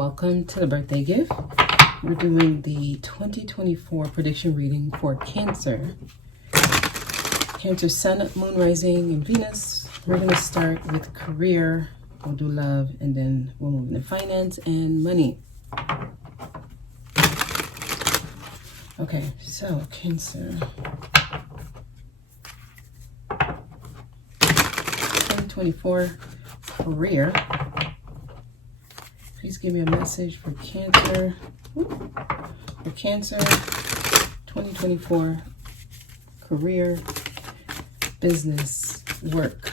welcome to the birthday gift. We're doing the 2024 prediction reading for Cancer. Cancer Sun, Moon, Rising, and Venus. We're going to start with career, we'll do love, and then we'll move into finance and money. Okay, so Cancer. 2024 career. Please give me a message for Cancer. For Cancer, 2024 career, business, work.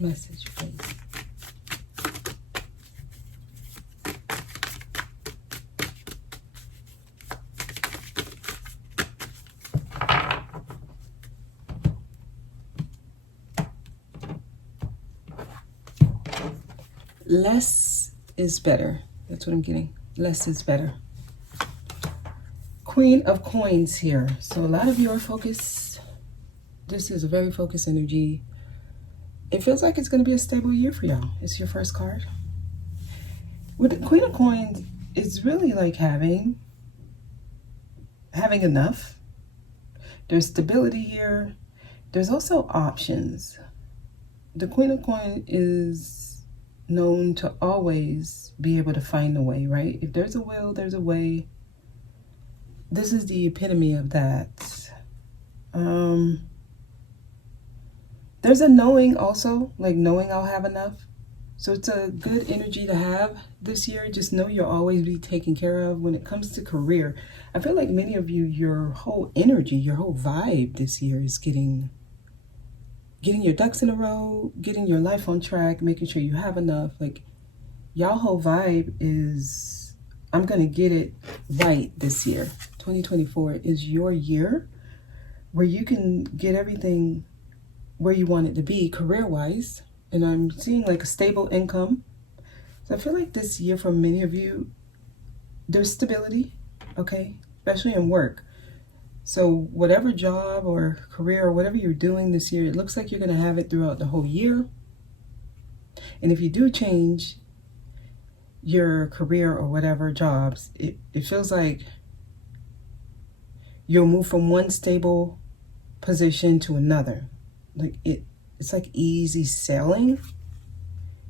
Message, please. Less is better. That's what I'm getting. Less is better. Queen of Coins here. So a lot of you are focused. This is a very focused energy. It feels like it's going to be a stable year for y'all. It's your first card. With the Queen of Coins, it's really like having enough. There's stability here. There's also options. The Queen of Coins is known to always be able to find a way, right? If there's a will, there's a way. This is the epitome of that. There's a knowing also, like knowing I'll have enough. So it's a good energy to have this year. Just know you'll always be taken care of. When it comes to career, I feel like many of you, your whole energy, your whole vibe this year is getting your ducks in a row, getting your life on track, making sure you have enough. Like, y'all whole vibe is, I'm going to get it right this year. 2024 is your year where you can get everything where you want it to be career-wise. And I'm seeing like a stable income. So I feel like this year for many of you, there's stability, okay? Especially in work. So whatever job or career or whatever you're doing this year, it looks like you're going to have it throughout the whole year. And if you do change your career or whatever jobs, it feels like you'll move from one stable position to another. Like it's like easy sailing.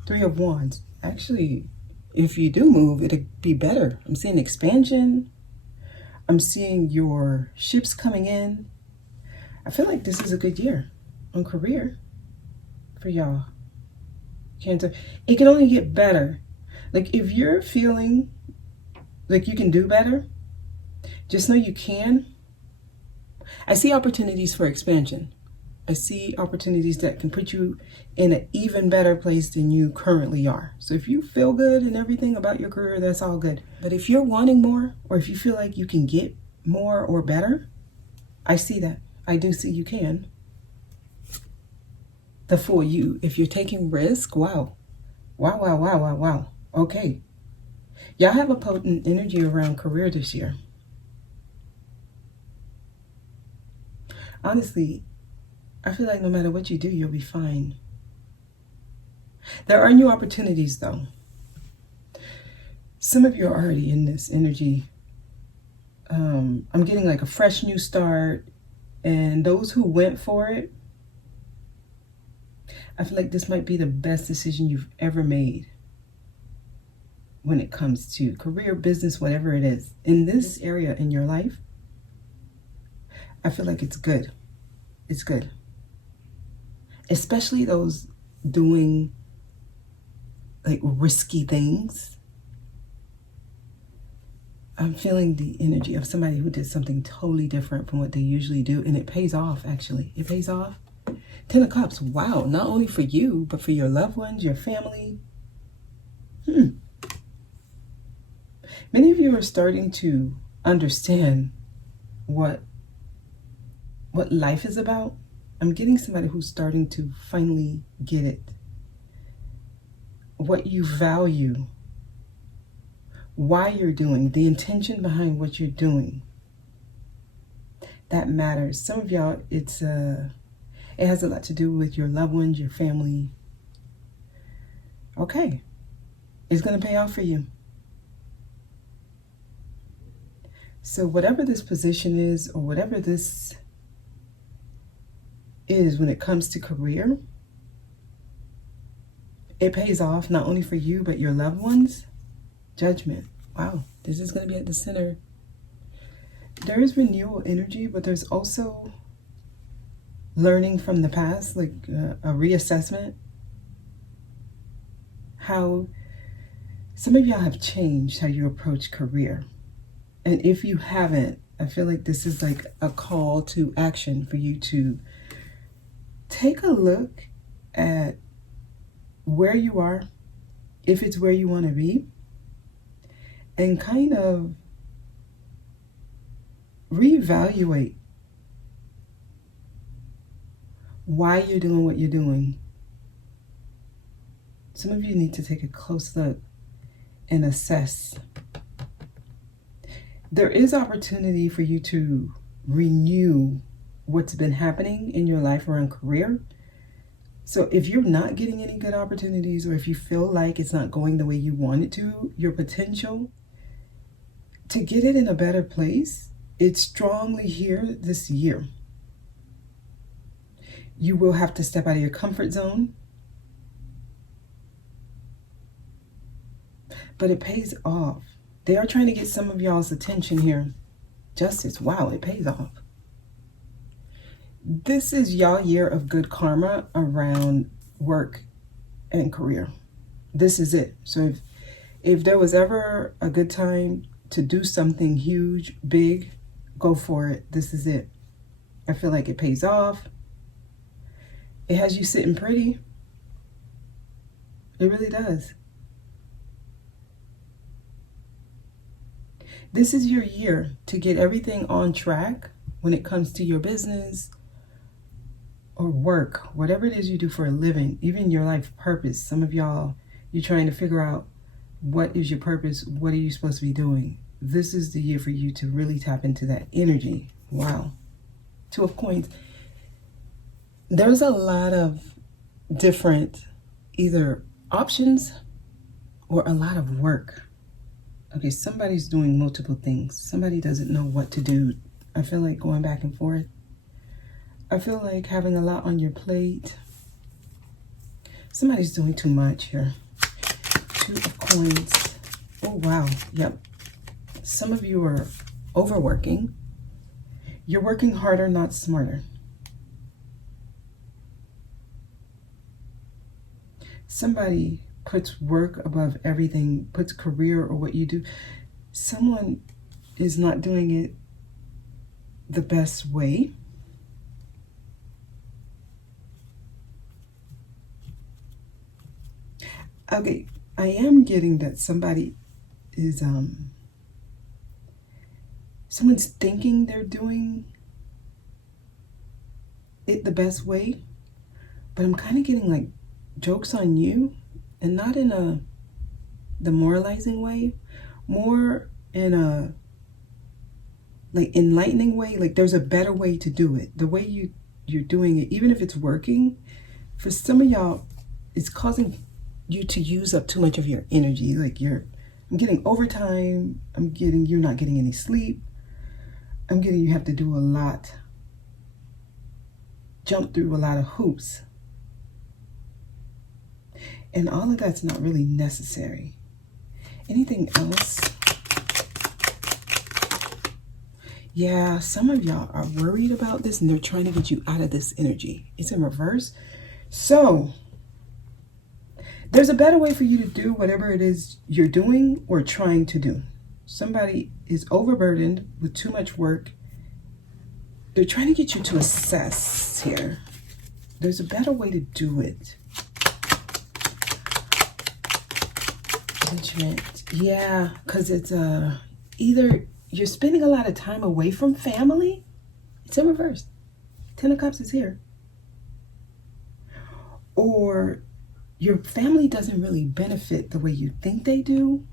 3 of Wands. Actually, if you do move, it'll be better. I'm seeing expansion. I'm seeing your ships coming in. I feel like this is a good year on career for y'all. Cancer. It can only get better. Like if you're feeling like you can do better, just know you can. I see opportunities for expansion. I see opportunities that can put you in an even better place than you currently are. So if you feel good and everything about your career, that's all good. But if you're wanting more, or if you feel like you can get more or better, I see that. I do see you can. The Fool, you, if you're taking risk, wow. Wow, wow, wow, wow, wow. Okay. Y'all have a potent energy around career this year. Honestly, I feel like no matter what you do, you'll be fine. There are new opportunities, though. Some of you are already in this energy. I'm getting like a fresh new start. And those who went for it, I feel like this might be the best decision you've ever made when it comes to career, business, whatever it is. In this area in your life, I feel like it's good. It's good. Especially those doing like risky things. I'm feeling the energy of somebody who did something totally different from what they usually do. And it pays off, actually. It pays off. 10 of Cups. Wow. Not only for you, but for your loved ones, your family. Many of you are starting to understand what life is about. I'm getting somebody who's starting to finally get it. What you value, why you're doing, the intention behind what you're doing. That matters. Some of y'all, it has a lot to do with your loved ones, your family. Okay, it's going to pay off for you. So whatever this position is, or whatever this is when it comes to career, it pays off not only for you, but your loved ones. Judgment. Wow, this is going to be at the center. There is renewal energy, but there's also learning from the past, like a reassessment. How some of y'all have changed how you approach career. And if you haven't, I feel like this is like a call to action for you to take a look at where you are, if it's where you want to be, and kind of reevaluate why you're doing what you're doing. Some of you need to take a close look and assess. There is opportunity for you to renew what's been happening in your life around career. So if you're not getting any good opportunities, or if you feel like it's not going the way you want it to, your potential to get it in a better place, it's strongly here this year. You will have to step out of your comfort zone, but it pays off. They are trying to get some of y'all's attention here. Justice, wow, it pays off. This is y'all year of good karma around work and career. This is it. So if there was ever a good time to do something huge, big, go for it. This is it. I feel like it pays off. It has you sitting pretty. It really does. This is your year to get everything on track when it comes to your business or work, whatever it is you do for a living, even your life purpose. Some of y'all, you're trying to figure out what is your purpose, what are you supposed to be doing. This is the year for you to really tap into that energy. Wow. Two of Coins. There's a lot of different either options or a lot of work. Okay, somebody's doing multiple things. Somebody doesn't know what to do. I feel like going back and forth. I feel like having a lot on your plate. Somebody's doing too much here. Two of Coins. Oh, wow. Yep. Some of you are overworking. You're working harder, not smarter. Somebody puts work above everything, puts career or what you do. Someone is not doing it the best way. Okay, I am getting that somebody is, someone's thinking they're doing it the best way, but I'm kind of getting like jokes on you, and not in a demoralizing way, more in a like enlightening way. Like there's a better way to do it. The way you're doing it, even if it's working, for some of y'all, it's causing you to use up too much of your energy. Like I'm getting overtime. I'm getting, you're not getting any sleep. I'm getting, you have to do a lot, jump through a lot of hoops. And all of that's not really necessary. Anything else? Yeah, some of y'all are worried about this and they're trying to get you out of this energy. It's in reverse. So there's a better way for you to do whatever it is you're doing or trying to do. Somebody is overburdened with too much work. They're trying to get you to assess here. There's a better way to do it. Yeah, because it's either you're spending a lot of time away from family. It's in reverse. 10 of Cups is here. Or your family doesn't really benefit the way you think they do.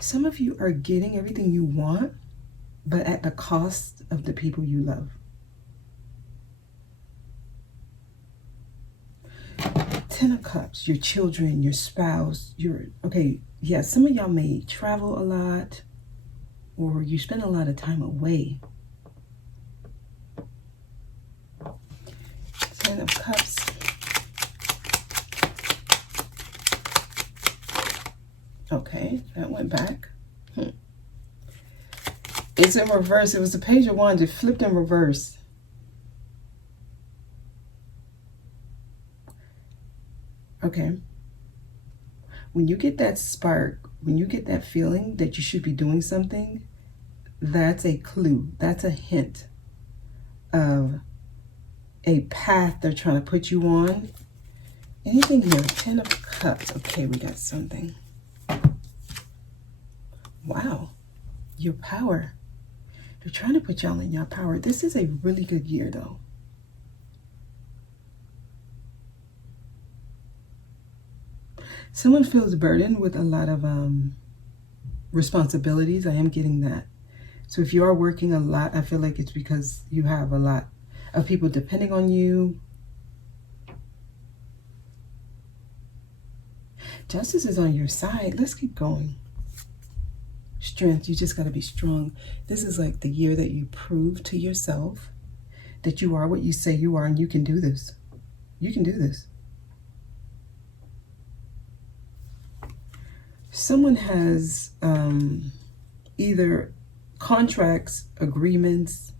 Some of you are getting everything you want, but at the cost of the people you love. Ten of Cups, your children, your spouse, okay, yeah, some of y'all may travel a lot or you spend a lot of time away. Ten of Cups. Okay, that went back. It's in reverse. It was the Page of Wands. It flipped in reverse. Okay. When you get that spark, when you get that feeling that you should be doing something, that's a clue. That's a hint of a path they're trying to put you on. Anything here? Ten of Cups. Okay, we got something. Wow. Your power. They're trying to put y'all in your power. This is a really good year, though. Someone feels burdened with a lot of responsibilities. I am getting that. So if you are working a lot, I feel like it's because you have a lot of people depending on you. Justice is on your side. Let's keep going. Strength. You just got to be strong. This is like the year that you prove to yourself that you are what you say you are, and you can do this. You can do this. Someone has either contracts, agreements,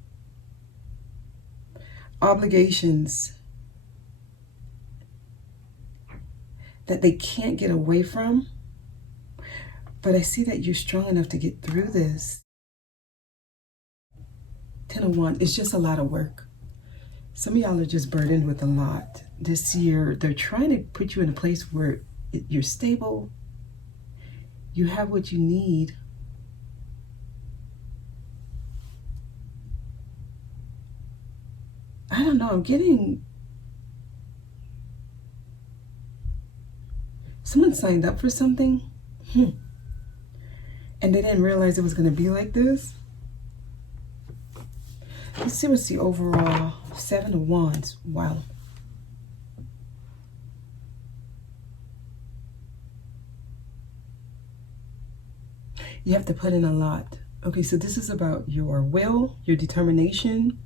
obligations that they can't get away from. But I see that you're strong enough to get through this. Ten of Wands, it's just a lot of work. Some of y'all are just burdened with a lot. This year, they're trying to put you in a place where you're stable. You have what you need. I don't know, I'm getting... Someone signed up for something. And they didn't realize it was going to be like this. Let's see what's the overall. Seven of Wands. Wow. You have to put in a lot. Okay, so this is about your will, your determination.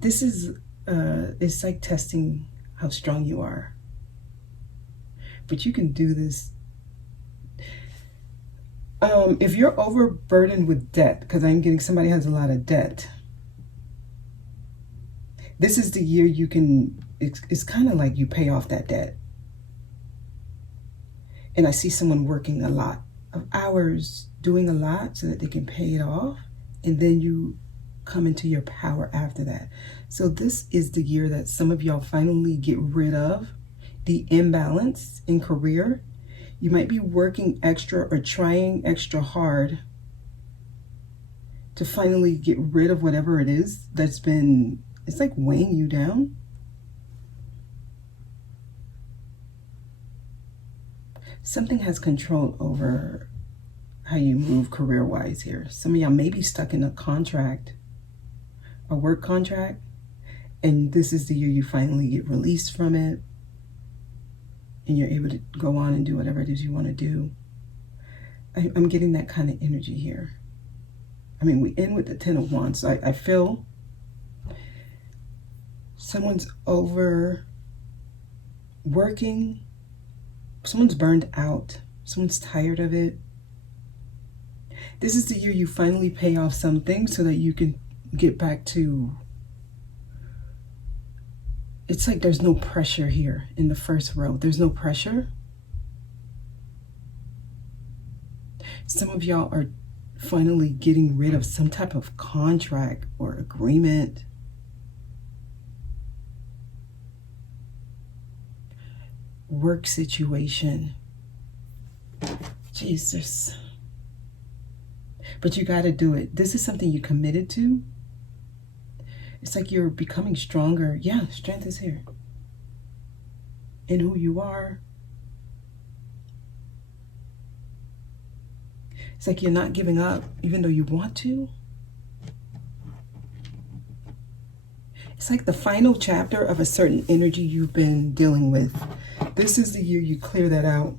This is, it's like testing how strong you are. But you can do this. If you're overburdened with debt, because I'm getting somebody has a lot of debt, this is the year you can, it's kind of like you pay off that debt. And I see someone working a lot of hours, doing a lot so that they can pay it off. And then you come into your power after that. So this is the year that some of y'all finally get rid of the imbalance in career. You might be working extra or trying extra hard to finally get rid of whatever it is that's been, it's like weighing you down. Something has control over how you move career-wise here. Some of y'all may be stuck in a contract, a work contract, and this is the year you finally get released from it. And you're able to go on and do whatever it is you want to do. I'm getting that kind of energy here. I mean, we end with the Ten of Wands. So I feel someone's over working. Someone's burned out. Someone's tired of it. This is the year you finally pay off something so that you can get back to... It's like there's no pressure here in the first row. There's no pressure. Some of y'all are finally getting rid of some type of contract or agreement. Work situation. Jesus. But you got to do it. This is something you committed to. It's like you're becoming stronger. Yeah, strength is here. In who you are. It's like you're not giving up, even though you want to. It's like the final chapter of a certain energy you've been dealing with. This is the year you clear that out,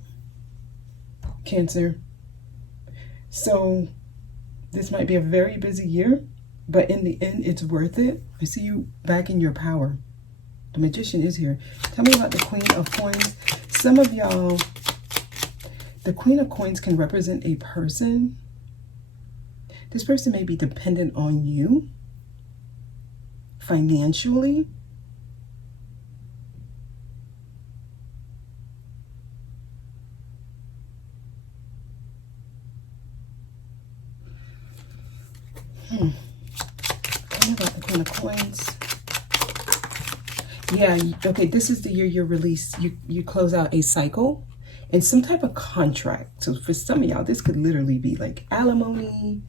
Cancer. So this might be a very busy year, but in the end, it's worth it. I see you back in your power. The Magician is here. Tell me about the Queen of Coins. Some of y'all, the Queen of Coins can represent a person. This person may be dependent on you financially. Tell me about the Queen of Coins. Yeah, okay, this is the year you're released. You close out a cycle and some type of contract. So for some of y'all, this could literally be like alimony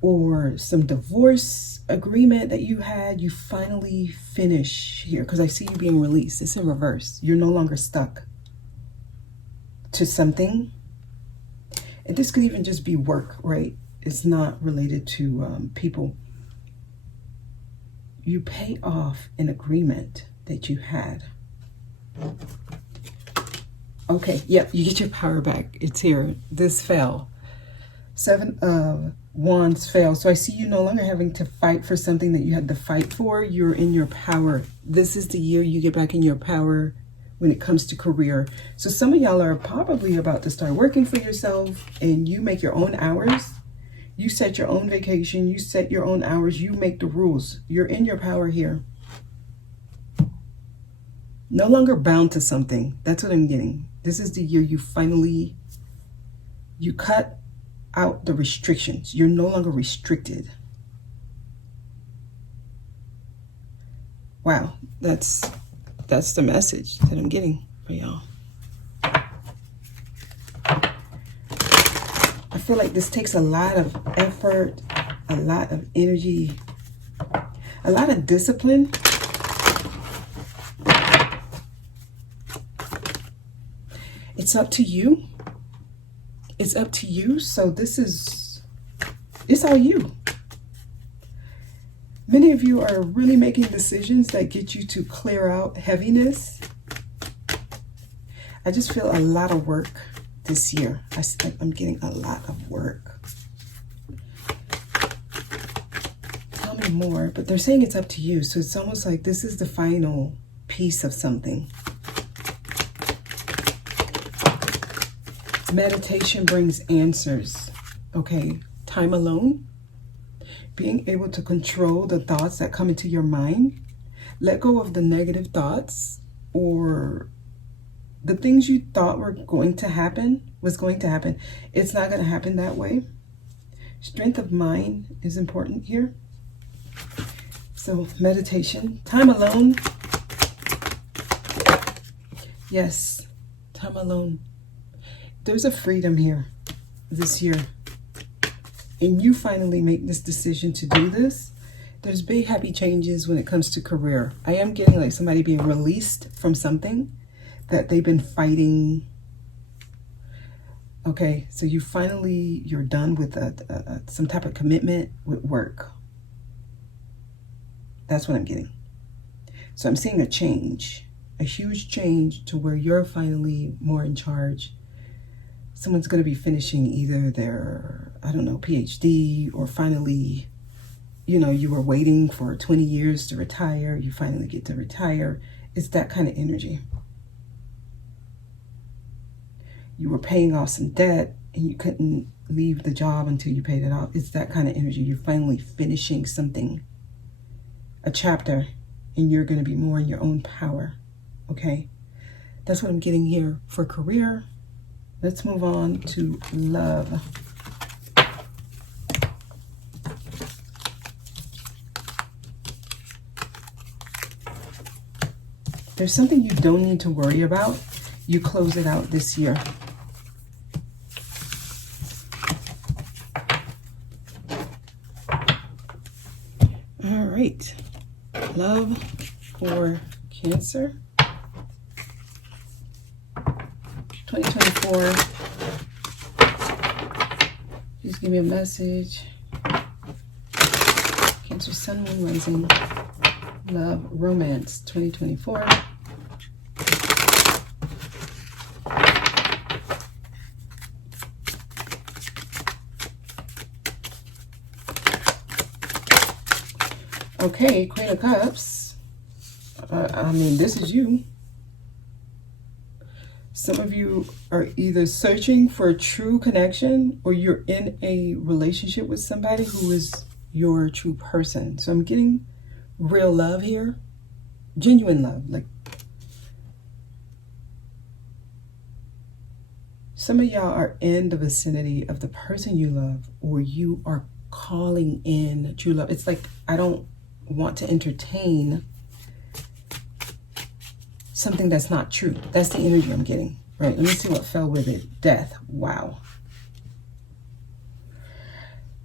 or some divorce agreement that you had. You finally finish here because I see you being released. It's in reverse. You're no longer stuck to something. And this could even just be work, right? It's not related to people. You pay off an agreement that you had. Okay, yep, you get your power back. It's here. This fell. 7 of Wands fell. So I see you no longer having to fight for something that you had to fight for. You're in your power. This is the year you get back in your power when it comes to career. So some of y'all are probably about to start working for yourself and you make your own hours. You set your own vacation. You set your own hours. You make the rules. You're in your power here. No longer bound to something. That's what I'm getting. This is the year you finally, you cut out the restrictions. You're no longer restricted. Wow, that's the message that I'm getting for y'all. I feel like this takes a lot of effort, a lot of energy, a lot of discipline. It's up to you. It's up to you. So it's all you. Many of you are really making decisions that get you to clear out heaviness. I just feel a lot of work this year. I'm getting a lot of work. Tell me more, but they're saying it's up to you. So it's almost like this is the final piece of something. Meditation brings answers. Okay, time alone. Being able to control the thoughts that come into your mind. Let go of the negative thoughts or the things you thought were going to happen, It's not going to happen that way. Strength of mind is important here. So meditation, time alone. Yes, time alone. There's a freedom here this year. And you finally make this decision to do this. There's big happy changes when it comes to career. I am getting like somebody being released from something that they've been fighting. Okay, so you're done with some type of commitment with work. That's what I'm getting. So I'm seeing a change, a huge change to where you're finally more in charge. Someone's going to be finishing either their, I don't know, PhD or finally, you were waiting for 20 years to retire. You finally get to retire. It's that kind of energy. You were paying off some debt and you couldn't leave the job until you paid it off. It's that kind of energy. You're finally finishing something, a chapter, and you're going to be more in your own power. Okay? That's what I'm getting here for career. Let's move on to love. There's something you don't need to worry about. You close it out this year. All right. Love for Cancer. 2024. Give me a message. Cancer, Sun, Moon, Rising, Love, Romance, 2024. Okay, Queen of Cups. I mean, this is you. Some of you are either searching for a true connection or you're in a relationship with somebody who is your true person. So I'm getting real love here. Genuine love. Like, some of y'all are in the vicinity of the person you love, or you are calling in true love. It's like, I don't want to entertain something that's not true. That's the energy I'm getting. Right, let me see what fell with it. Death. Wow.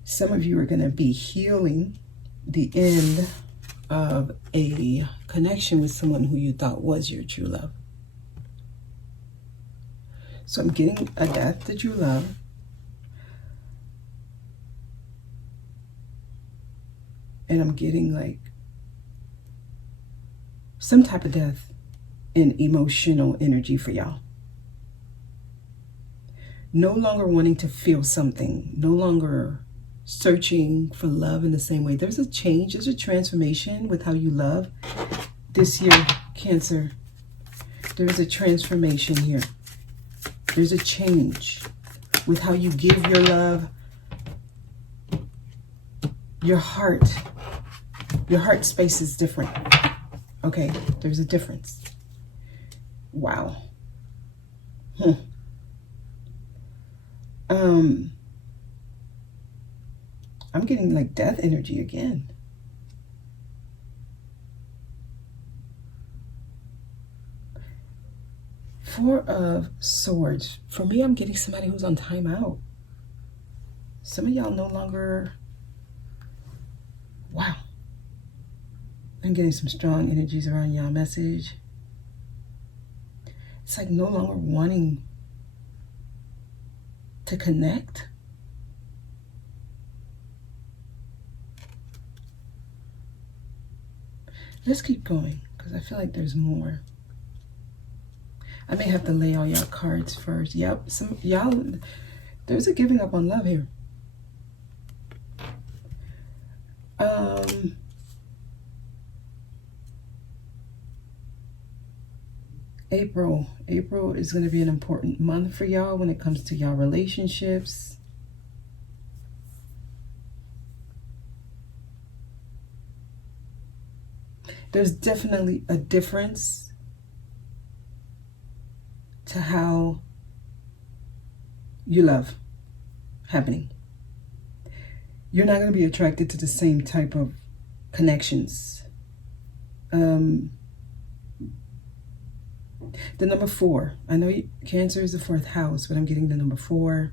Some of you are going to be healing the end of a connection with someone who you thought was your true love. So I'm getting a death that you love. And I'm getting like some type of death in emotional energy for y'all. No longer wanting to feel something, no longer searching for love in the same way. There's a change, there's a transformation with how you love. This year, Cancer, there's a transformation here. There's a change with how you give your love. Your heart space is different. Okay, there's a difference. Wow. I'm getting like death energy again. Four of Swords. For me, I'm getting somebody who's on timeout. Some of y'all no longer... Wow. I'm getting some strong energies around y'all message. It's like no longer wanting to connect. Let's keep going, because I feel like there's more. I may have to lay all y'all cards first. Yep, some y'all, there's a giving up on love here. April is going to be an important month for y'all when it comes to y'all relationships. There's definitely a difference to how you love happening. You're not going to be attracted to the same type of connections. The number 4. I know Cancer is the 4th house, but I'm getting the number 4.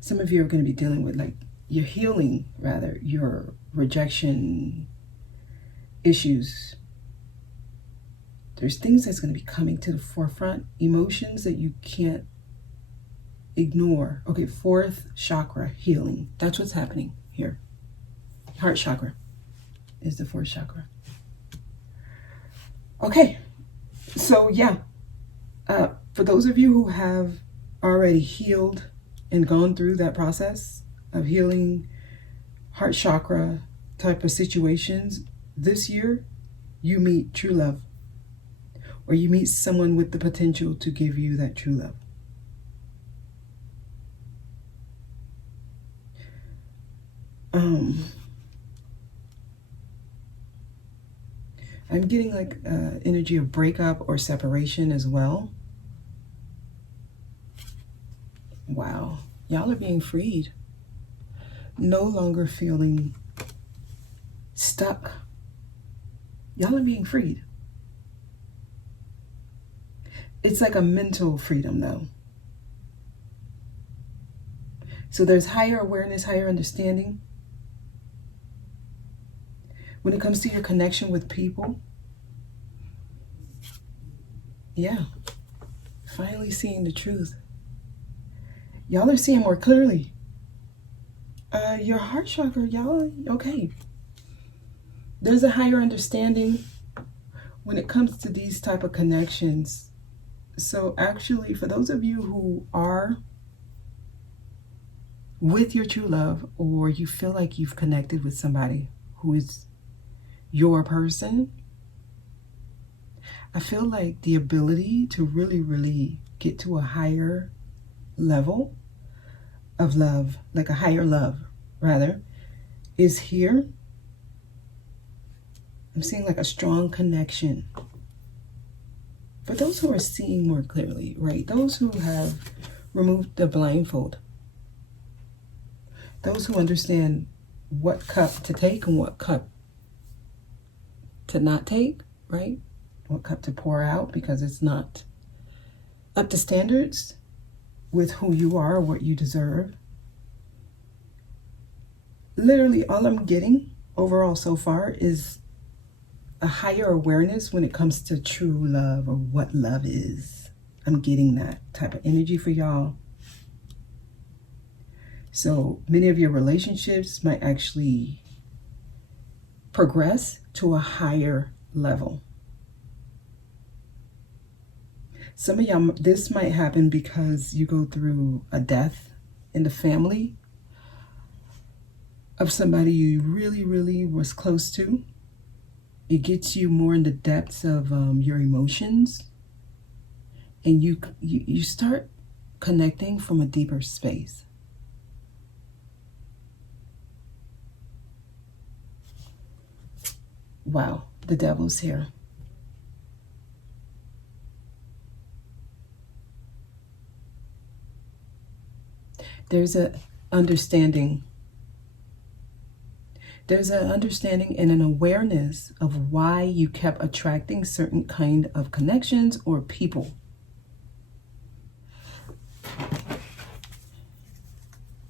Some of you are going to be dealing with, like, you're healing, rather, your rejection issues. There's things that's going to be coming to the forefront, emotions that you can't ignore. Okay, 4th chakra, healing. That's what's happening here. Heart chakra is the 4th chakra. Okay, so yeah, for those of you who have already healed and gone through that process of healing heart chakra type of situations, this year you meet true love, or you meet someone with the potential to give you that true love. I'm getting like energy of breakup or separation as well. Wow, y'all are being freed. No longer feeling stuck. Y'all are being freed. It's like a mental freedom though. So there's higher awareness, higher understanding. When it comes to your connection with people, Yeah, finally seeing the truth. Y'all are seeing more clearly. Your heart chakra, y'all, okay. There's a higher understanding when it comes to these type of connections. So actually, for those of you who are with your true love, or you feel like you've connected with somebody who is your person, I feel like the ability to really get to a higher level of love, like a higher love rather, is here. I'm seeing like a strong connection. For those who are seeing more clearly, right? Those who have removed the blindfold. Those who understand what cup to take and what cup to not take, right? What cup to pour out because it's not up to standards with who you are or what you deserve. Literally all I'm getting overall so far is a higher awareness when it comes to true love or what love is. I'm getting that type of energy for y'all. So many of your relationships might actually progress to a higher level. Some of y'all, this might happen because you go through a death in the family of somebody you really was close to. It gets you more in the depths of your emotions, and you start connecting from a deeper space. Wow, the devil's here. There's an understanding. There's an understanding and an awareness of why you kept attracting certain kind of connections or people.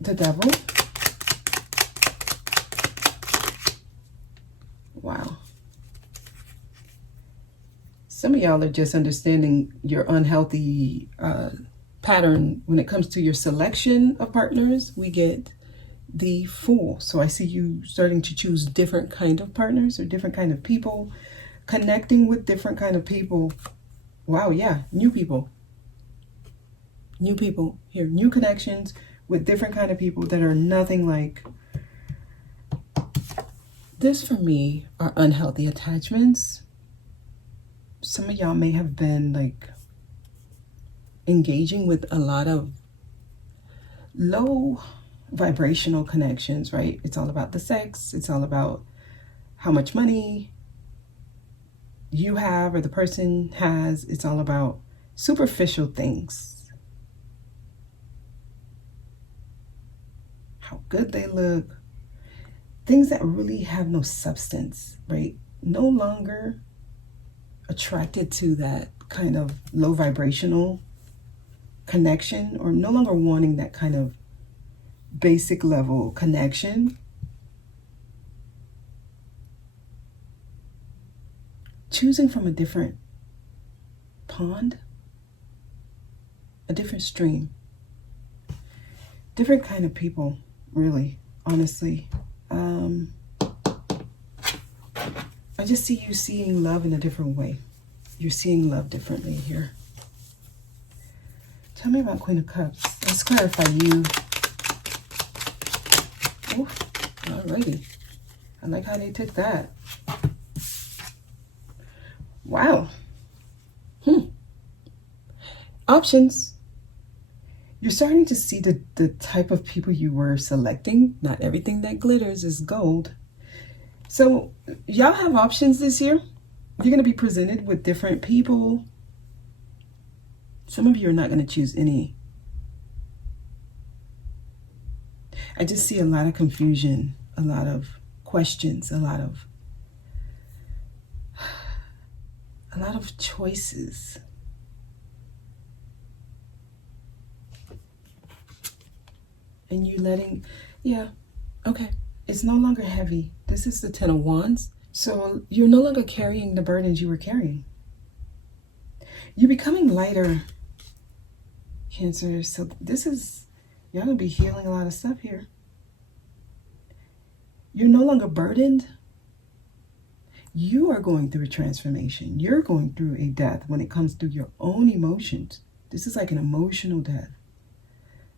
The devil. Wow. Some of y'all are just understanding your unhealthy pattern when it comes to your selection of partners. We get the Fool. So I see you starting to choose different kind of partners or different kind of people, connecting with different kind of people. Wow, yeah, new people. New people here, new connections with different kind of people that are nothing like. This for me are unhealthy attachments. Some of y'all may have been like engaging with a lot of low vibrational connections, right? It's all about the sex. It's all about how much money you have or the person has. It's all about superficial things. How good they look. Things that really have no substance, right? No longer attracted to that kind of low vibrational connection, or no longer wanting that kind of basic level connection. Choosing from a different pond, a different stream, different kind of people, really, honestly. I just see you seeing love in a different way. You're seeing love differently here. Tell me about Queen of Cups. Let's clarify you. Oh, alrighty. I like how they took that. Wow. Options. You're starting to see the type of people you were selecting. Not everything that glitters is gold. So y'all have options this year. You're going to be presented with different people. Some of you are not going to choose any. I just see a lot of confusion, a lot of questions, a lot of choices. And you letting, yeah, okay. It's no longer heavy. This is the Ten of Wands. So you're no longer carrying the burdens you were carrying. You're becoming lighter, Cancer. So this is, y'all gonna be healing a lot of stuff here. You're no longer burdened. You are going through a transformation. You're going through a death when it comes to your own emotions. This is like an emotional death,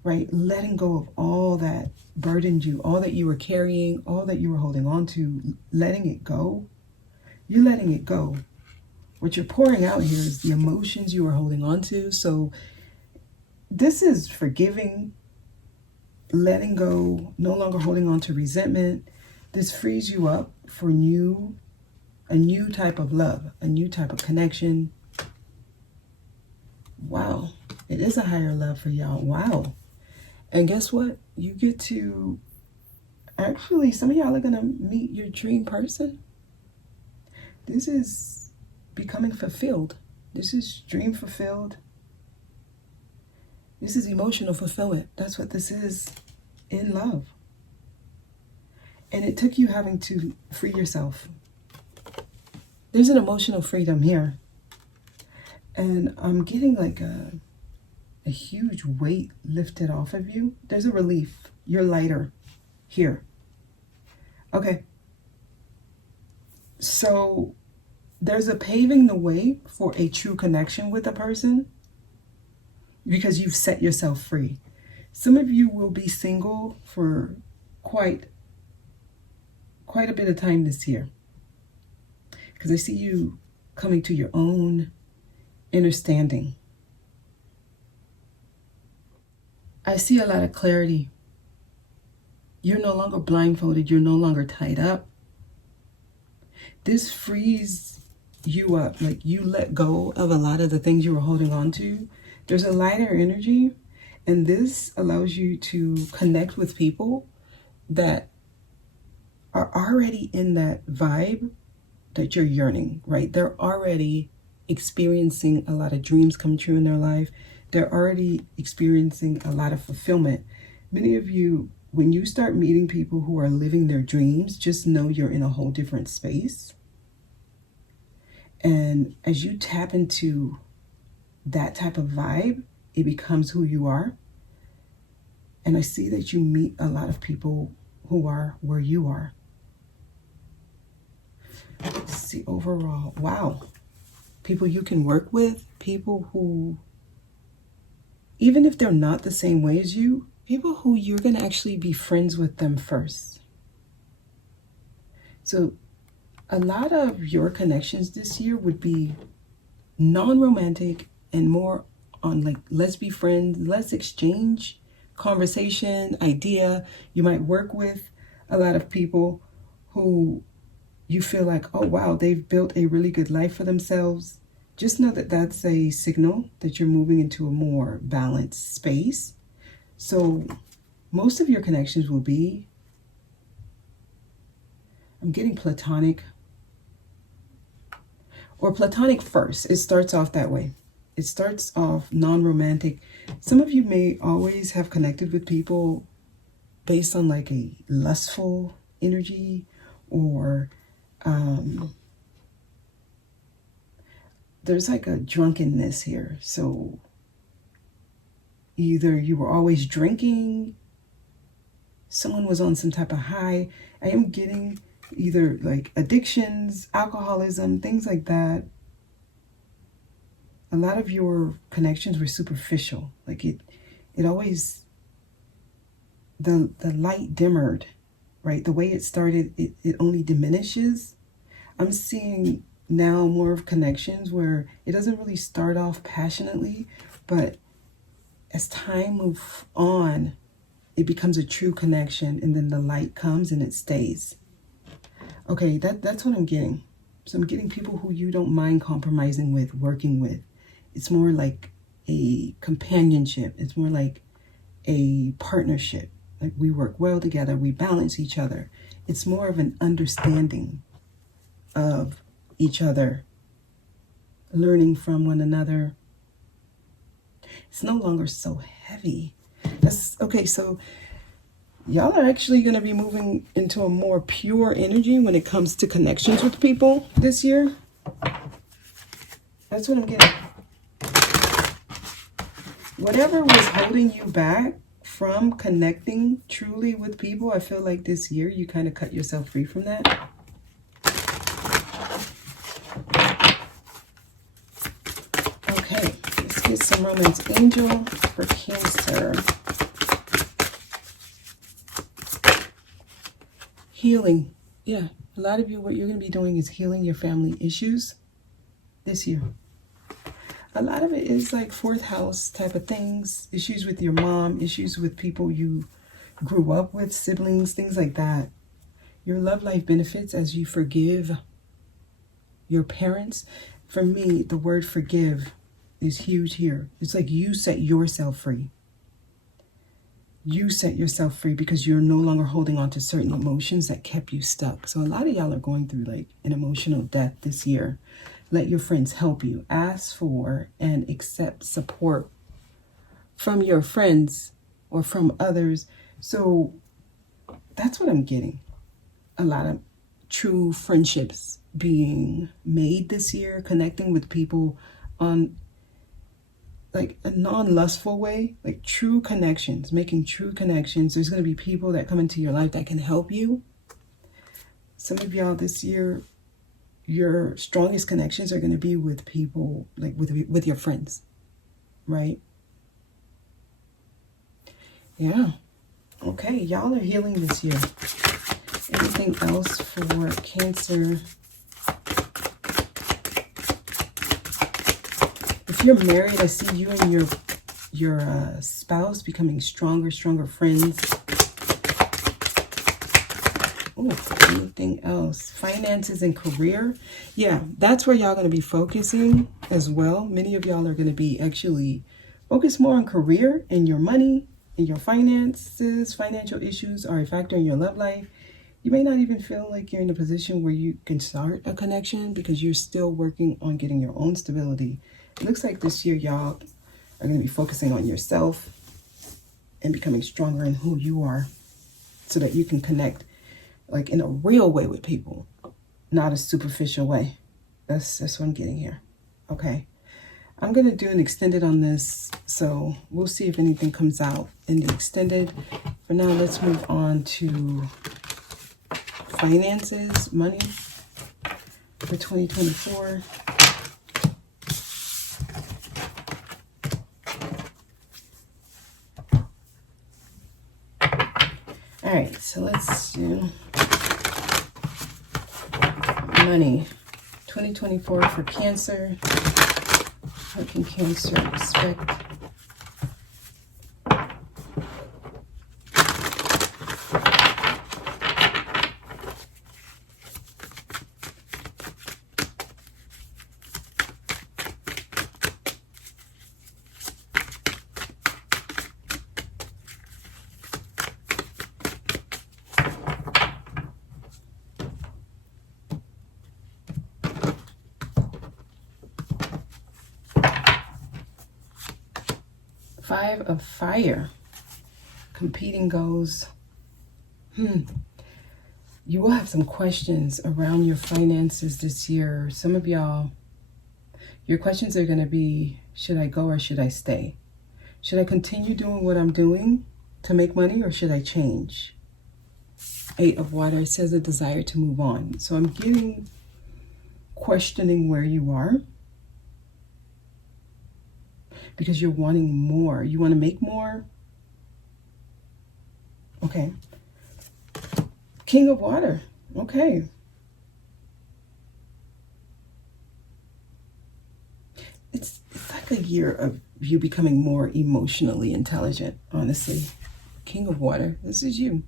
right? Letting go of all that burdened you, all that you were carrying, all that you were holding on to, letting it go. You're letting it go. What you're pouring out here is the emotions you were holding on to. So this is forgiving, letting go, no longer holding on to resentment. This frees you up for a new type of love, a new type of connection. Wow, it is a higher love for y'all. Wow. And guess what? You get to, actually, some of y'all are gonna meet your dream person. This is becoming fulfilled. This is dream fulfilled. This is emotional fulfillment. That's what this is in love. And it took you having to free yourself. There's an emotional freedom here. And I'm getting like a huge weight lifted off of you. There's a relief. You're lighter here. Okay. So there's a paving the way for a true connection with a person because you've set yourself free. Some of you will be single for quite a bit of time this year, because I see you coming to your own understanding. I see a lot of clarity. You're no longer blindfolded. You're no longer tied up. This frees you up. Like, you let go of a lot of the things you were holding on to. There's a lighter energy, and this allows you to connect with people that are already in that vibe that you're yearning, right? They're already experiencing a lot of dreams come true in their life. They're already experiencing a lot of fulfillment. Many of you, when you start meeting people who are living their dreams, just know you're in a whole different space. And as you tap into that type of vibe, it becomes who you are. And I see that you meet a lot of people who are where you are. Let's see, overall, wow. People you can work with, people who, even if they're not the same way as you, people who you're going to actually be friends with them first. So a lot of your connections this year would be non-romantic and more on like, let's be friends, let's exchange conversation, idea. You might work with a lot of people who you feel like, oh wow, they've built a really good life for themselves. Just know that that's a signal that you're moving into a more balanced space. So most of your connections will be, I'm getting platonic, or platonic first. It starts off that way. It starts off non-romantic. Some of you may always have connected with people based on like a lustful energy, or there's like a drunkenness here. So either you were always drinking, someone was on some type of high. I am getting either like addictions, alcoholism, things like that. A lot of your connections were superficial. Like it always, the light dimmered, right? The way it started, it only diminishes. I'm seeing now more of connections where it doesn't really start off passionately, but as time moves on, it becomes a true connection, and then the light comes and it stays. Okay, that's what I'm getting. So I'm getting people who you don't mind compromising with, working with. It's more like a companionship. It's more like a partnership. Like we work well together, we balance each other. It's more of an understanding of each other, learning from one another. It's no longer so heavy. That's okay. So y'all are actually going to be moving into a more pure energy when it comes to connections with people this year. That's what I'm getting. Whatever was holding you back from connecting truly with people, I feel like this year you kind of cut yourself free from that. Okay, let's get some Romance Angel for Cancer. Healing. Yeah, a lot of you, what you're going to be doing is healing your family issues this year. A lot of it is like fourth house type of things, issues with your mom, issues with people you grew up with, siblings, things like that. Your love life benefits as you forgive your parents. For me, the word forgive is huge here. It's like you set yourself free. You set yourself free because you're no longer holding on to certain emotions that kept you stuck. So a lot of y'all are going through like an emotional death this year. Let your friends help you. Ask for and accept support from your friends or from others. So that's what I'm getting. A lot of true friendships being made this year, connecting with people on like a non-lustful way, like true connections, making true connections. There's going to be people that come into your life that can help you. Some of y'all this year, your strongest connections are going to be with people, like with your friends, right? Yeah. Okay, y'all are healing this year. Anything else for Cancer? If you're married, I see you and your spouse becoming stronger friends. Ooh, anything else? Finances and career. Yeah, that's where y'all going to be focusing as well. Many of y'all are going to be actually focused more on career and your money and your finances. Financial issues are a factor in your love life. You may not even feel like you're in a position where you can start a connection because you're still working on getting your own stability. It looks like this year y'all are going to be focusing on yourself and becoming stronger in who you are so that you can connect like in a real way with people, not a superficial way. That's what I'm getting here. Okay. I'm going to do an extended on this, so we'll see if anything comes out in the extended. For now, let's move on to finances, money for 2024. All right, so let's do money 2024 for Cancer. What can Cancer expect? Five of Fire. Competing goals. You will have some questions around your finances this year. Some of y'all, your questions are going to be, should I go or should I stay? Should I continue doing what I'm doing to make money or should I change? Eight of Water, it says a desire to move on. So I'm getting questioning where you are because you're wanting more. You want to make more? Okay. King of Water. Okay. It's like a year of you becoming more emotionally intelligent, honestly. King of Water, this is you.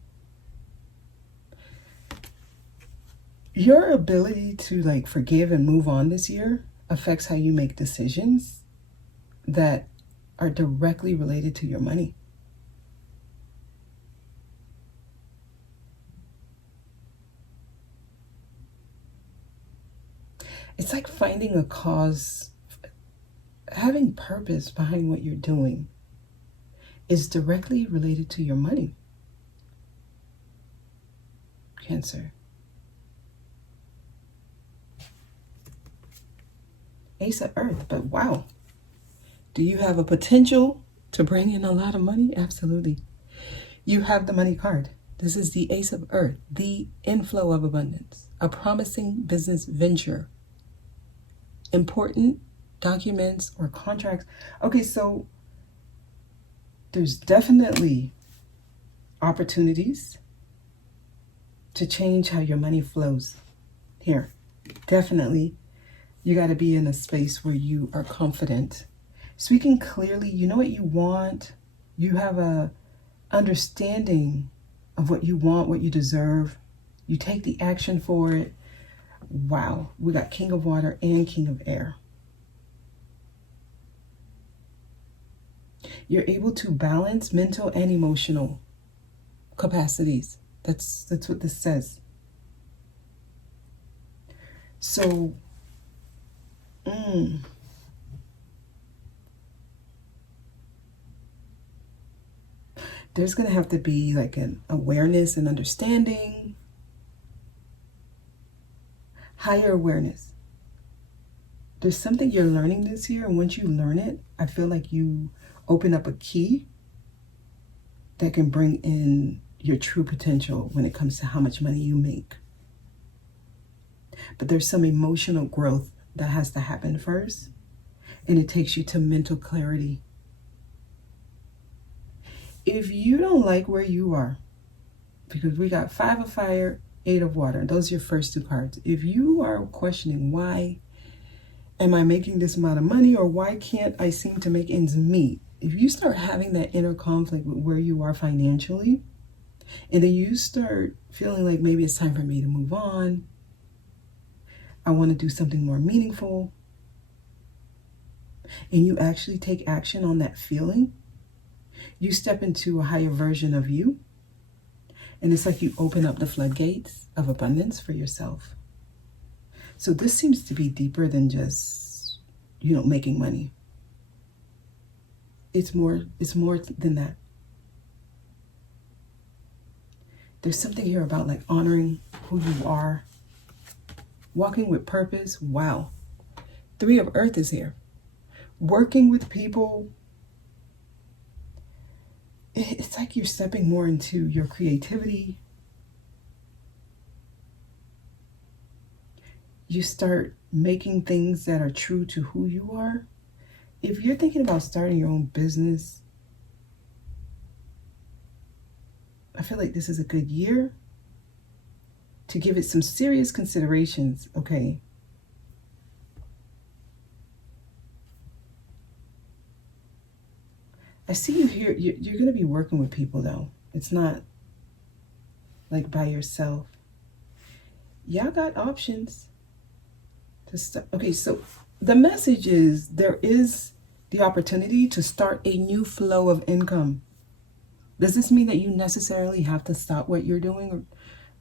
Your ability to like forgive and move on this year affects how you make decisions that are directly related to your money. It's like finding a cause, having purpose behind what you're doing is directly related to your money. Cancer. Ace of Earth, but wow. Do you have a potential to bring in a lot of money? Absolutely. You have the money card. This is the Ace of Earth, the inflow of abundance, a promising business venture, important documents or contracts. Okay, so there's definitely opportunities to change how your money flows. Here, definitely, you got to be in a space where you are confident, speaking clearly. You know what you want. You have a understanding of what you want, what you deserve. You take the action for it. Wow, we got King of Water and King of Air. You're able to balance mental and emotional capacities. That's what this says. So, there's going to have to be like an awareness and understanding, higher awareness. There's something you're learning this year, and once you learn it, I feel like you open up a key that can bring in your true potential when it comes to how much money you make. But there's some emotional growth that has to happen first, and it takes you to mental clarity. If you don't like where you are, because we got 5 of Fire, 8 of Water, those are your first 2 cards. If you are questioning, why am I making this amount of money, or why can't I seem to make ends meet? If you start having that inner conflict with where you are financially, and then you start feeling like maybe it's time for me to move on, I want to do something more meaningful, and you actually take action on that feeling, you step into a higher version of you, and it's like you open up the floodgates of abundance for yourself. So this seems to be deeper than just, making money. It's more than that. There's something here about like honoring who you are, walking with purpose. Wow. 3 of Earth is here. Working with people. It's like you're stepping more into your creativity. You start making things that are true to who you are. If you're thinking about starting your own business, I feel like this is a good year to give it some serious considerations, okay? I see you here. You're going to be working with people, though. It's not like by yourself. Y'all got options to start. Okay, so the message is there is the opportunity to start a new flow of income. Does this mean that you necessarily have to stop what you're doing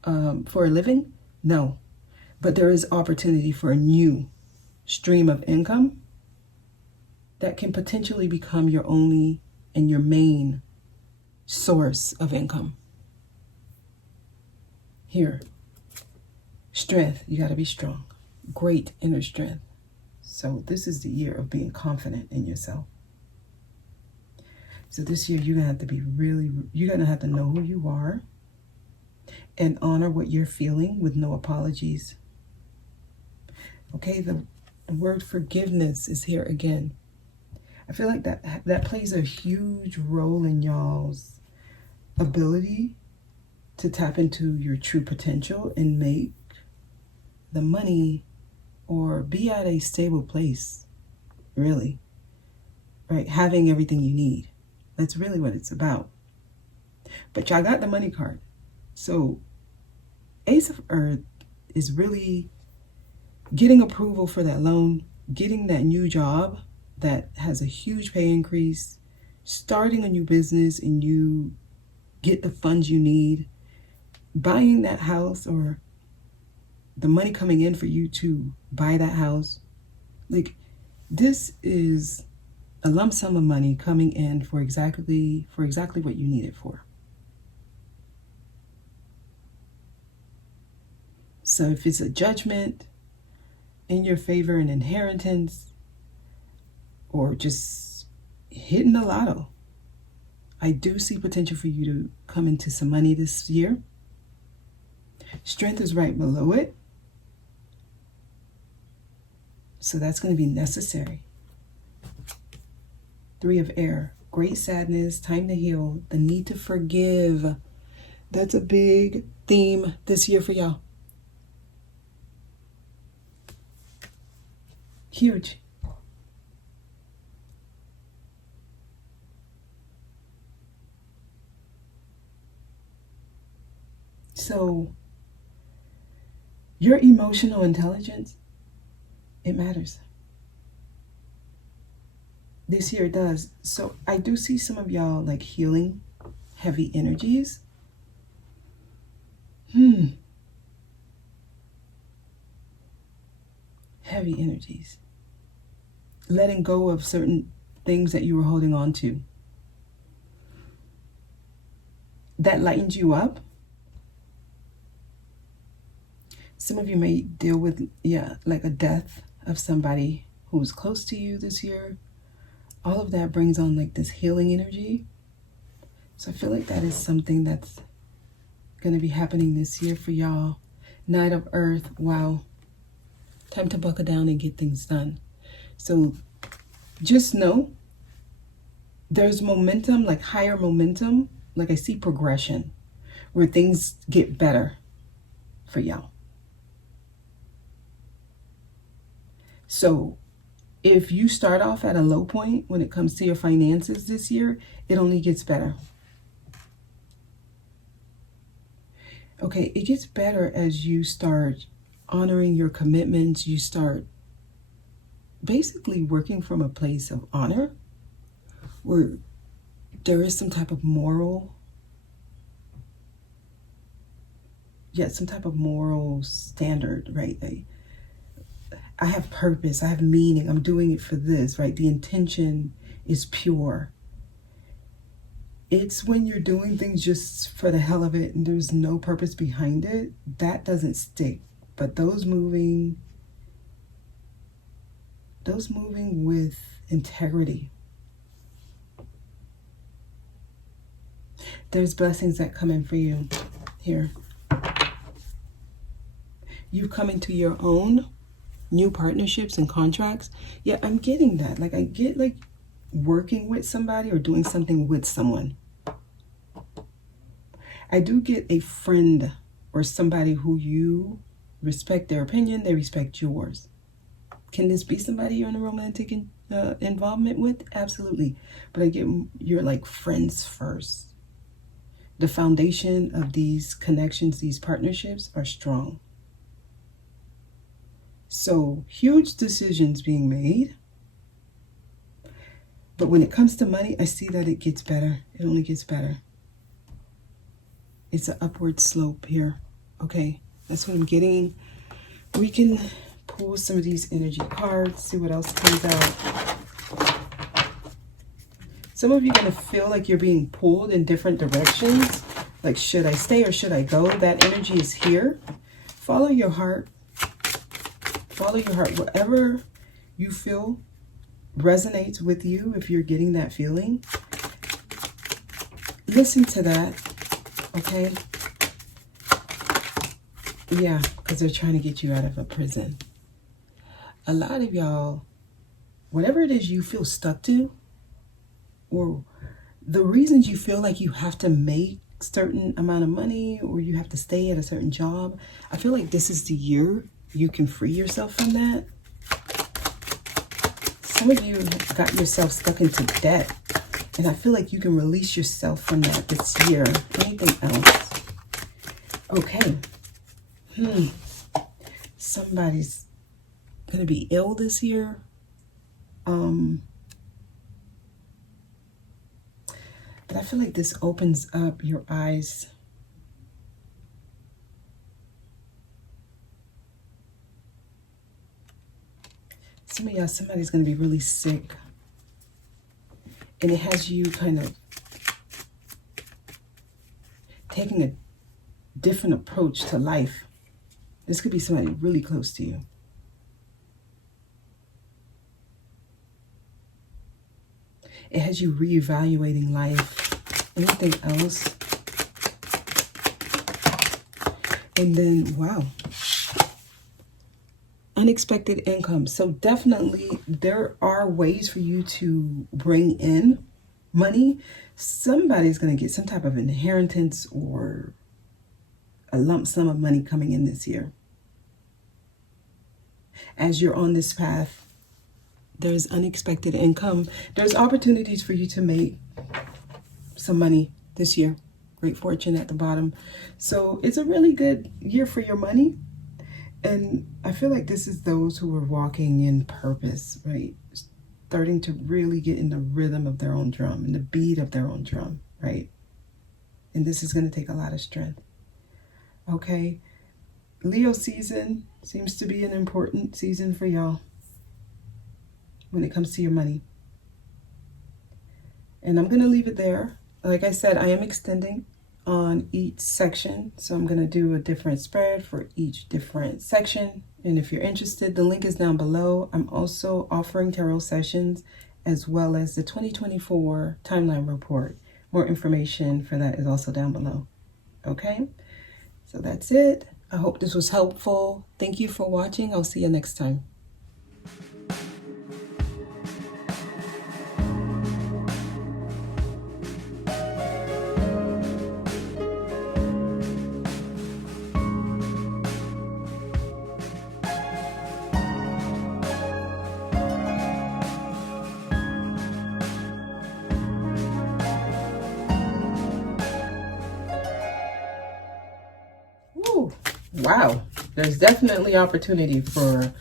for a living? No. But there is opportunity for a new stream of income that can potentially become your only and your main source of income. Here, strength. You got to be strong. Great inner strength. So this is the year of being confident in yourself. So this year you're going to have to you're going to have to know who you are and honor what you're feeling with no apologies. Okay, the word forgiveness is here again. I feel like that plays a huge role in y'all's ability to tap into your true potential and make the money or be at a stable place, really, right? Having everything you need. That's really what it's about. But y'all got the money card. So Ace of Earth is really getting approval for that loan, getting that new job that has a huge pay increase, starting a new business, and you get the funds you need, buying that house, or the money coming in for you to buy that house. Like, this is a lump sum of money coming in for exactly what you need it for. So if it's a judgment in your favor, an inheritance, or just hitting the lotto, I do see potential for you to come into some money this year. Strength is right below it. So that's going to be necessary. Three of Air. Great sadness, time to heal, the need to forgive. That's a big theme this year for y'all. Huge. So, your emotional intelligence, it matters. This year it does. So I do see some of y'all like healing heavy energies. Heavy energies. Letting go of certain things that you were holding on to. That lightens you up. Some of you may deal with, like a death of somebody who's close to you this year. All of that brings on like this healing energy. So I feel like that is something that's going to be happening this year for y'all. Knight of Earth, wow. Time to buckle down and get things done. So just know there's momentum, like higher momentum. Like I see progression where things get better for y'all. So if you start off at a low point when it comes to your finances this year, it only gets better. Okay, it gets better as you start honoring your commitments. You start basically working from a place of honor where there is some type of moral, some type of moral standard, right? I have purpose, I have meaning, I'm doing it for this, right? The intention is pure. It's when you're doing things just for the hell of it and there's no purpose behind it, that doesn't stick. But those moving with integrity. There's blessings that come in for you here. You come into your own new partnerships and contracts. Yeah, I'm getting that. Like I get like working with somebody or doing something with someone. I do get a friend or somebody who you respect their opinion, they respect yours. Can this be somebody you're in a romantic involvement with? Absolutely. But I get you're like friends first. The foundation of these connections, these partnerships are strong. So huge decisions being made. But when it comes to money, I see that it gets better. It only gets better. It's an upward slope here. Okay, that's what I'm getting. We can pull some of these energy cards, see what else comes out. Some of you are going to feel like you're being pulled in different directions. Like, should I stay or should I go? That energy is here. Follow your heart. Follow your heart. Whatever you feel resonates with you, if you're getting that feeling, listen to that, okay? Yeah, because they're trying to get you out of a prison. A lot of y'all, whatever it is you feel stuck to, or the reasons you feel like you have to make certain amount of money or you have to stay at a certain job, I feel like this is the year you can free yourself from that. Some of you got yourself stuck into debt, and I feel like you can release yourself from that this year. Anything else? Okay. Somebody's gonna be ill this year. But I feel like this opens up your eyes. Some of y'all, somebody's going to be really sick. And it has you kind of taking a different approach to life. This could be somebody really close to you. It has you reevaluating life. Anything else? And then, wow. Unexpected income. So definitely there are ways for you to bring in money. Somebody's going to get some type of inheritance or a lump sum of money coming in this year. As you're on this path, there's unexpected income. There's opportunities for you to make some money this year. Great fortune at the bottom. So it's a really good year for your money. And I feel like this is those who are walking in purpose, right? Starting to really get in the rhythm of their own drum and the beat of their own drum, right? And this is going to take a lot of strength. Okay. Leo season seems to be an important season for y'all when it comes to your money. And I'm going to leave it there. Like I said, I am extending on each section, so I'm going to do a different spread for each different section. And if you're interested, the link is down below. I'm also offering tarot sessions as well as the 2024 timeline report. More information for that is also down below. Okay, so that's it. I hope this was helpful. Thank you for watching. I'll see you next time. Ooh, wow, there's definitely opportunity for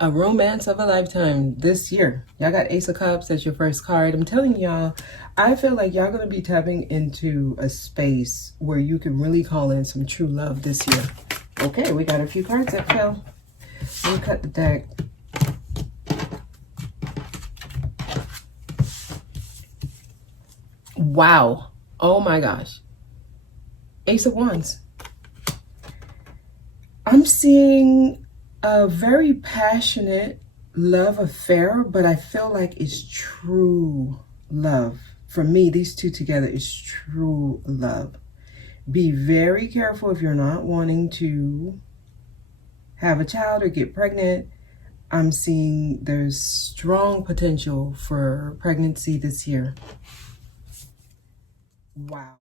a romance of a lifetime this year. Y'all got Ace of Cups as your first card. I'm telling y'all, I feel like y'all gonna be tapping into a space where you can really call in some true love this year. Okay, we got a few cards that fell. We'll cut the deck. Wow. Oh my gosh. Ace of Wands. I'm seeing a very passionate love affair, but I feel like it's true love. For me, these two together is true love. Be very careful if you're not wanting to have a child or get pregnant. I'm seeing there's strong potential for pregnancy this year. Wow.